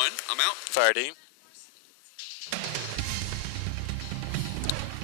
one. I'm out. Fire team.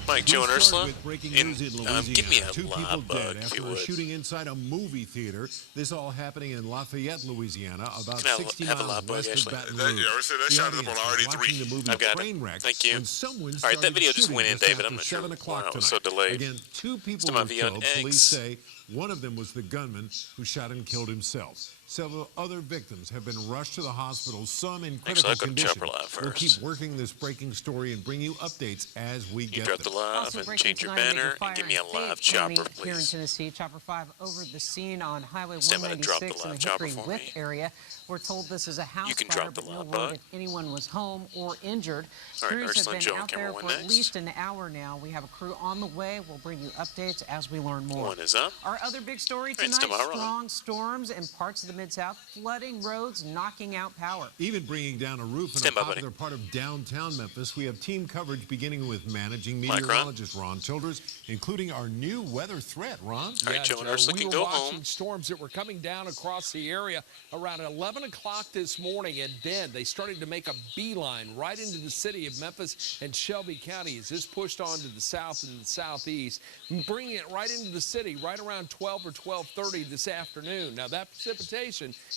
Mike, Joe, and Ursula. Give me a live bug, if you would. Shooting inside a movie theater. This all happening in Lafayette, Louisiana, about 60 miles west of Baton Rouge. That shot up on RD3. I've got it. Thank you. All right, that video just went in, David. I'm not sure why it was so delayed. Again, 2 people were killed. Police say one of them was the gunman who shot and killed himself. Several other victims have been rushed to the hospital, some in critical condition. We'll keep working this breaking story and bring you updates as we get them. You drop the live and change your banner and give me a live chopper, please. Here in Tennessee, Chopper 5 over the scene on Highway 196 in the Hickory Wick area. We're told this is a house fire, but no word if anyone was home or injured. Crews have been out there for at least an hour now. We have a crew on the way. We'll bring you updates as we learn more. One is up. Our other big story tonight, strong storms in parts of the Mid-South, flooding roads, knocking out power. Even bringing down a roof in a popular part of downtown Memphis. We have team coverage beginning with managing meteorologist Ron Childers, including our new weather threat. Ron? All right, Joe and Ursula can go home. We were watching storms that were coming down across the area around 11 o'clock this morning, and then they started to make a beeline right into the city of Memphis and Shelby counties. This pushed on to the south and the southeast, bringing it right into the city right around 12 or 12:30 this afternoon. Now, that precipitation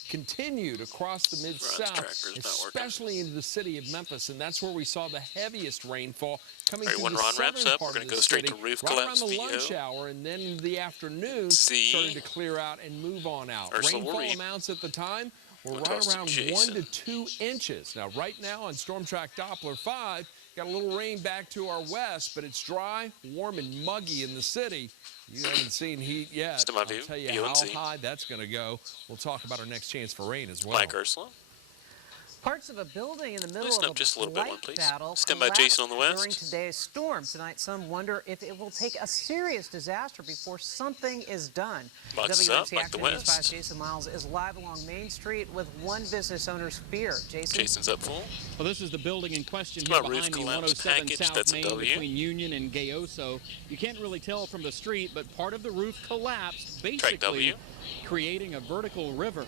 continued across the Mid-South, especially into the city of Memphis, and that's where we saw the heaviest rainfall coming through the southern part of the city, right around the lunch hour, and then in the afternoon started to clear out and move on out. Rainfall amounts at the time were right around 1 to 2 inches. Now, right now on Storm Track Doppler 5, got a little rain back to our west, but it's dry, warm, and muggy in the city. You haven't seen heat yet. I'll tell you how high that's going to go. We'll talk about our next chance for rain as well. Mike, Ursula. Parts of a building in the middle of a light battle Stand by, Jason, on the west. During today's storm. Tonight, some wonder if it will take a serious disaster before something is done. Boxes up, like the west. WMC Action News 5's Jason Miles is live along Main Street with one business owner's fear. Jason? Jason's up full. Well, this is the building in question here behind me, 107 South Main between Union and Gayoso. You can't really tell from the street, but part of the roof collapsed, basically creating a vertical river.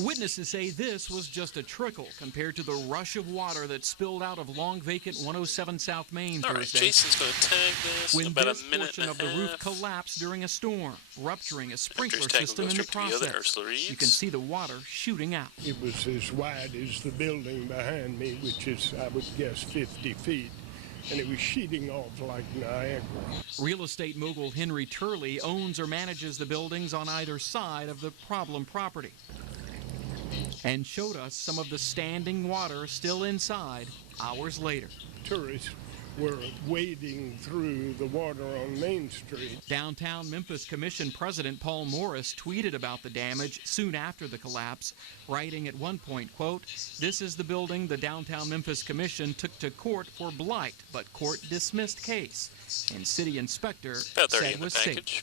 Witnesses say this was just a trickle compared to the rush of water that spilled out of long vacant 107 South Main Thursday. Jason's going to tag this when about this a minute portion of the roof collapsed during a storm, rupturing a sprinkler system in the process. You can see the water shooting out. It was as wide as the building behind me, which is, I would guess, 50 feet. And it was sheeting off like Niagara. Real estate mogul Henry Turley owns or manages the buildings on either side of the problem property, and showed us some of the standing water still inside hours later. Tourists were wading through the water on Main Street. Downtown Memphis Commission President Paul Morris tweeted about the damage soon after the collapse, writing at one point, quote, "This is the building the Downtown Memphis Commission took to court for blight, but court dismissed case, and city inspector said was safe."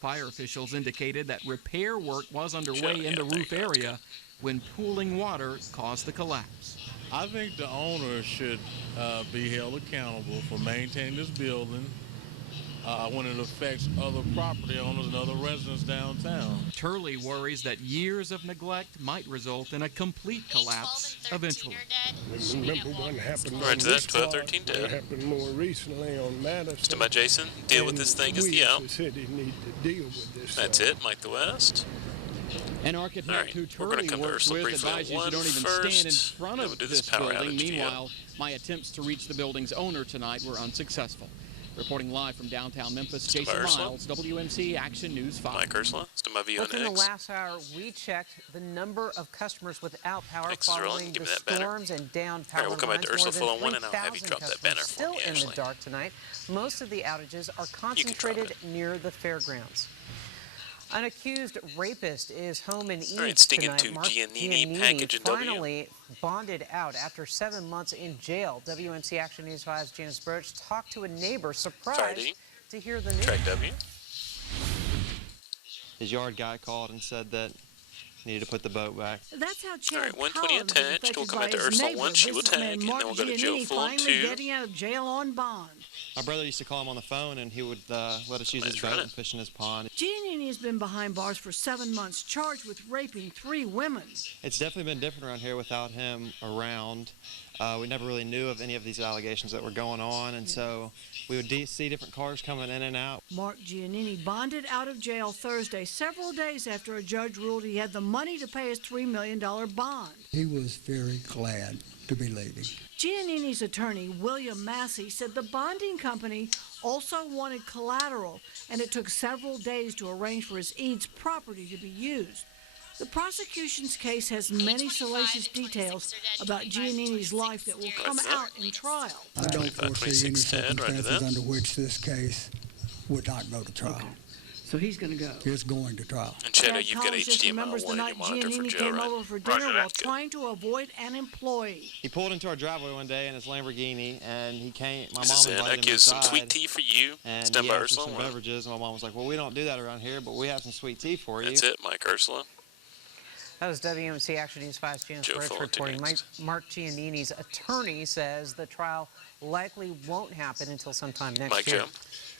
Fire officials indicated that repair work was underway in the roof area when pooling water caused the collapse. I think the owner should be held accountable for maintaining this building when it affects other property owners and other residents downtown. Turley worries that years of neglect might result in a complete collapse eventually. Remember one happened right to that, 12-13 dead. It happened more recently on Madison. Stand by, Jason. Deal with this thing as the out. The city need to deal with this. That's it, Mike the West. An architect who Turley works with advises you don't even stand in front of this building. Meanwhile, my attempts to reach the building's owner tonight were unsuccessful. Reporting live from downtown Memphis, Jason Miles, WMC Action News 5. Mike Ursula, within the last hour, we checked the number of customers without power following the storms and down power lines. We'll come back to Ursula full on one, and I'll have you drop that banner for still me, in the dark tonight. Most of the outages are concentrated near the fairgrounds. An accused rapist is home in East tonight. Mark Giannini finally bonded out after 7 months in jail. WMC Action News 5's Janice Birch talked to a neighbor surprised to hear the news. Track W. His yard guy called and said that Needed to put the boat back. That's how Chad All right, 120 Collins attached. We'll come back to Ursula 1. She will tag, and then we'll go to Joe full on 2. Getting out of jail on bond. My brother used to call him on the phone, and he would let us use his boat and fish in his pond. Giannini has been behind bars for 7 months, charged with raping 3 women. It's definitely been different around here without him around. We never really knew of any of these allegations that were going on, and so we would see different cars coming in and out. Mark Giannini bonded out of jail Thursday, several days after a judge ruled he had the money to pay his $3 million bond. He was very glad to be leaving. Giannini's attorney, William Massey, said the bonding company also wanted collateral, and it took several days to arrange for his Eads property to be used. The prosecution's case has many salacious details about Giannini's life that will come out in trial. I don't foresee any circumstances under which this case would not go to trial. Okay. So he's going to go. It's going to trial. And Shadow, you've got HDMI 1 in your monitor for Joe, came right? over for dinner while trying to avoid an employee. He pulled into our driveway one day in his Lamborghini, and he came. My This mom is it. invited I him give some inside, sweet tea for you. and Stand he by asked for Ursula some 1. beverages. And my mom was like, "Well, we don't do that around here, but we have some sweet tea for you." That's it, Mike Ursula. That was WMC Action News 5's Janice Joe Birch Fulton reporting. next. Mark Giannini's attorney says the trial likely won't happen until sometime next Mike year. Joe.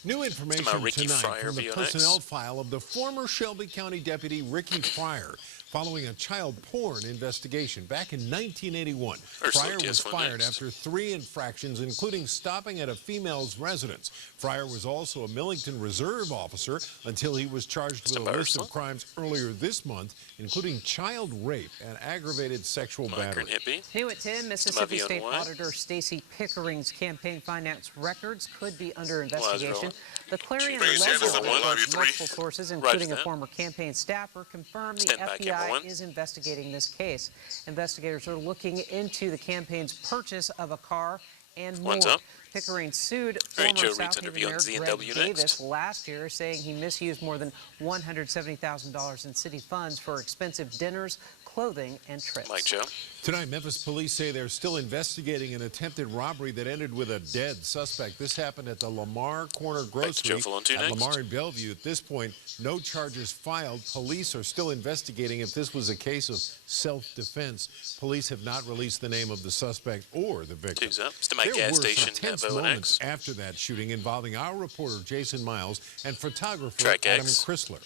New information Ricky tonight Fryer from the VOX. personnel file of the former Shelby County Deputy Ricky Fryer following a child porn investigation back in 1981. Ursula, Fryer was guess what fired next? after 3 infractions, including stopping at a female's residence. Fryer was also a Millington Reserve officer until he was charged with Stand a by, list Ursula. of crimes earlier this month, including child rape and aggravated sexual Mike battery. and Hippie. New at 10, Mississippi Stand by State VN1. Auditor Stacey Pickering's campaign finance records could be under investigation. rolling. The Clarion Brent, Ledger Janice, I'm on reports lobby 3. multiple sources, Roger including a that. former campaign staffer, confirmed the Stand by, camera 1. FBI is investigating this case. Investigators are looking into the campaign's purchase of a car and more. One's up. Pickering sued All right, former Joe South reads Haven interview on Mayor Z&W Greg next. Davis last year, saying he misused more than $170,000 in city funds for expensive dinners, clothing, and trips. Mike Joe. Tonight, Memphis police say they're still investigating an attempted robbery that ended with a dead suspect. This happened at the Lamar Corner Grocery Joe Full on 2 at next. Lamar and Bellevue. At this point, no charges filed. Police are still investigating if this was a case of self-defense. Police have not released the name of the suspect or the victim. Two's up. It's to my There gas were some station at tense Bowen moments X. after that shooting involving our reporter, Jason Miles, and photographer Track Adam X. Chrysler.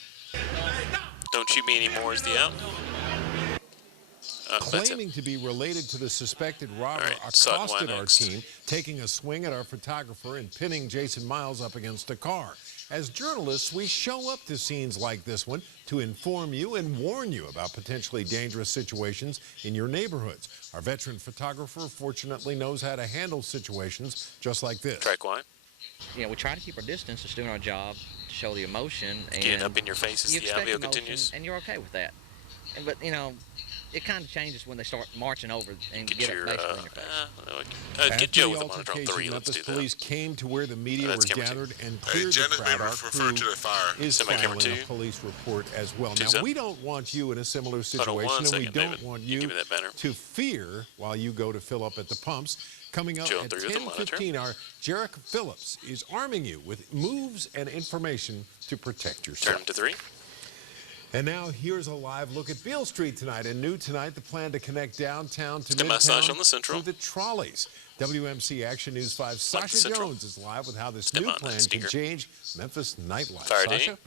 Don't shoot me anymore is the out. That's it. Claiming to be related to the suspected robber, All right, Sutton accosted our next. team, taking a swing at our photographer and pinning Jason Miles up against a car. As journalists, we show up to scenes like this one to inform you and warn you about potentially dangerous situations in your neighborhoods. Our veteran photographer fortunately knows how to handle situations just like this. Track Y. You know, we try to keep our distance, just doing our job to show the emotion. And Getting up in your face as you the expect audio emotion, continues. and you're okay with that. But, you know, it kind of changes when they start marching over and Get get your, up basically in your face. After get Joe the with the monitor on altercation, 3. Let's Memphis do that. police came to where the media That's were camera 2. gathered and Hey, cleared the Janice crowd. maybe Our refer to crew that fire. is Semi camera filing a 2. police report as well. Two's Now, up. we don't want you in a similar Hold on situation, one and we second, don't David. want You you give me that banner. to fear while you go to fill up at the pumps. Coming up Joe at 3 with the monitor. 10:15, our Jarek Phillips is arming you with moves and information to protect Turn yourself. him to 3. And now here's a live look at Beale Street tonight. And new tonight, the plan to connect downtown to Stick massage Midtown on the Central. through the trolleys. WMC Action News 5's Like the Sasha Central. Jones is live with how this Step new on that plan sneaker. can change Memphis nightlife. Fire D. Sasha?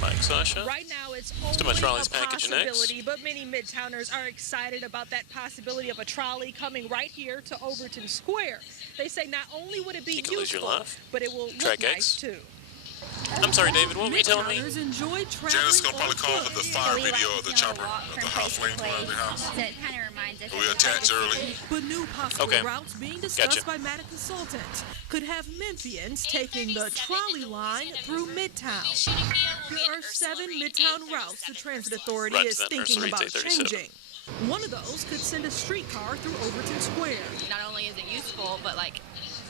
Mike Sasha. Right now, it's to my only trolleys a package next. possibility, but many Midtowners are excited about that possibility of a trolley coming right here to Overton Square. They say not only would it be You can lose your useful, life. but it will look Track nice X. too. I'm sorry, David. What were you telling me? Midtowners enjoy Janice traveling gonna probably on call foot. for the fire video of the chopper, of the hot flames around the house. So it kind of reminds us. We attach early. But new possible Okay. routes being discussed Gotcha. by Matta Consultants could have Memphians taking the trolley line through Midtown. There are 7 Midtown routes the Transit Authority Right, is that thinking nursery, about it's 837. changing. One of those could send a streetcar through Overton Square. Not only is it useful, but like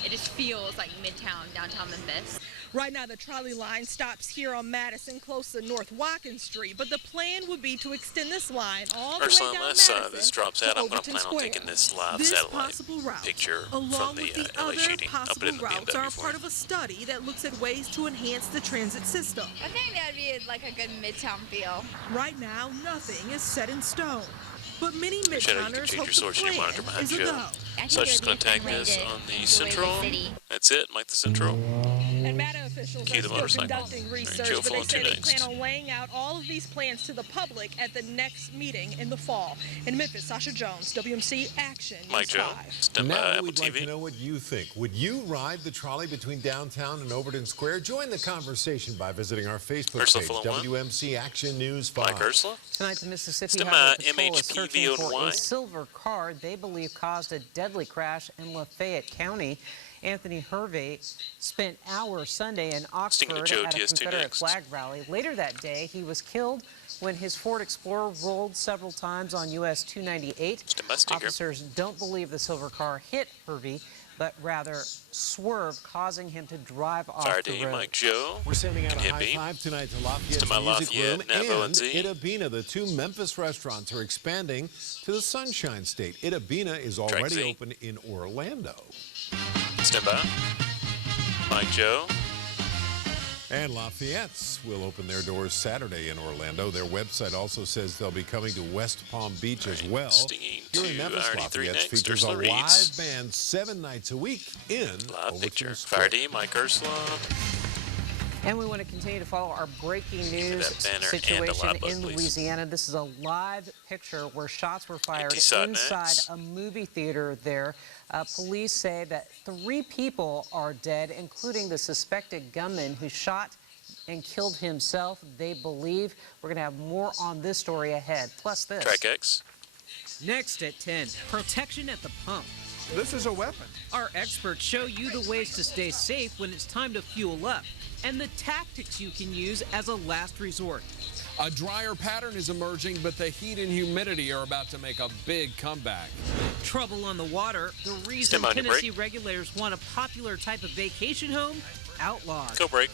it just feels like Midtown, downtown Memphis. Right now, the trolley line stops here on Madison, close to North Watkins Street, but the plan would be to extend this line all the way down Madison this drops out, I'm going to plan Square. on taking this live This satellite possible route, picture along from the with the LA other shooting. I'll put it in possible the routes, BMW are for part you. of a study that looks at ways to enhance the transit system. I think that'd be like a good Midtown feel. Right now, nothing is set in stone, but many Make sure you can Midtowners change hope your source the in your plan monitor behind is a Joe. go. So I'm just going to tag this on the central. That's it, Mike the Central. And MATA officials Cue are the still motorcycle. conducting research, Joe but they Full say they next. plan on laying out all of these plans to the public at the next meeting in the fall. In Memphis, Sasha Jones, WMC Action Mike News Joe, 5. Now Apple we'd TV. like to know what you think. Would you ride the trolley between downtown and Overton Square? Join the conversation by visiting our Facebook Ursula page, Full-on WMC Action News 5. Mike Ursula. Tonight, the Mississippi Stem, Highway Patrol is MHPV searching for on a Y. silver car they believe caused a deadly crash in Lafayette County. Anthony Hervey spent hours Sunday in Oxford at a Confederate flag rally. Later that day, he was killed when his Ford Explorer rolled several times on US 298. Officers don't believe the silver car hit Hervey, but rather swerved, causing him to drive off the road. Mike Joe. We're sending out a high five tonight to Lafayette's Music Room and Itabina. The two Memphis restaurants are expanding to the Sunshine State. Itabina is already open in Orlando. Stand by. Mike Joe. And Lafayette's will open their doors Saturday in Orlando. Their website also says they'll be coming to West Palm Beach as well. Here in Memphis, Lafayette's features a live band 7 nights a week in Overton Square. Fire D, Mike Ursula. And we want to continue to follow our breaking news situation in Louisiana. This is a live picture where shots were fired inside a movie theater there. Police say that 3 people are dead, including the suspected gunman who shot and killed himself, they believe. We're going to have more on this story ahead. Plus this. Track X. Next at 10, protection at the pump. This is a weapon. Our experts show you the ways to stay safe when it's time to fuel up and the tactics you can use as a last resort. A drier pattern is emerging, but the heat and humidity are about to make a big comeback. Trouble on the water. The reason Tennessee regulators want a popular type of vacation home outlawed. Go break.